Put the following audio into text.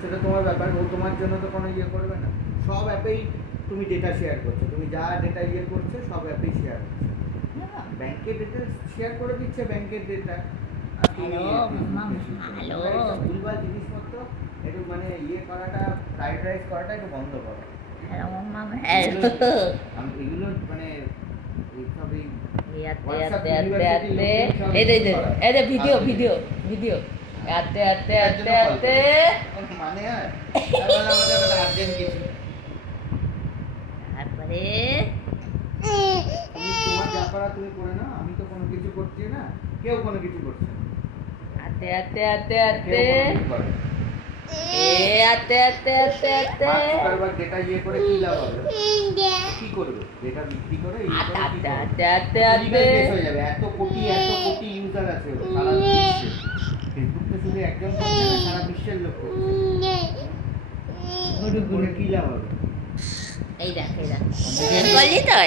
সেটা তোমার ব্যাপার, ও তোমার জন্য তো কোনো ইয়ে করবে না। সব অ্যাপেই তুমি ডেটা শেয়ার করছো, তুমি যা ডেটা ইয়ে করছো সব অ্যাপেই শেয়ার করছো। ব্যাংকের ডেটা শেয়ার করে দিচ্ছে, ব্যাংকের ডেটা। হ্যালো হ্যালো, ভুলভাল জিনিসপত্র একটু মানে ইয়ে করাটা, ফ্রাইড রাইস করাটা একটু বন্ধ করো। হ্যালো মাম, হ্যালো। এগুলো মানে এইসবই এই দে ভিডিও ভিডিও ভিডিও আতে আতে আতে আতে মানে হয় তারপরে আমাদের একটা আর্জেন্ট কিছু, তারপরে তুমি তোমার যা করা তুমি করে নাও, আমি তো কোনো কিছু করছি না, কেউ কোনো কিছু করছে না। আতে আতে আতে আতে কেউ কোনো কিছু করে না। আতে আতে আতে আতে কারবার ডেটা ইয়ে করে কি লাভ হবে? কি করবে? ডেটা বিক্রি করে ইয়ে করে কি আতে করবে? আতে আতে লিগ্যাল আতে কেস হয়ে যাবে। এত কোটি ইউজার আছে ওর সারা বিশ্বে। ফেসবুক তো শুধু একজন করছে না, সারা বিশ্বের লোক করছে। করে কি লাভ হবে? এই দেখ করলি তো।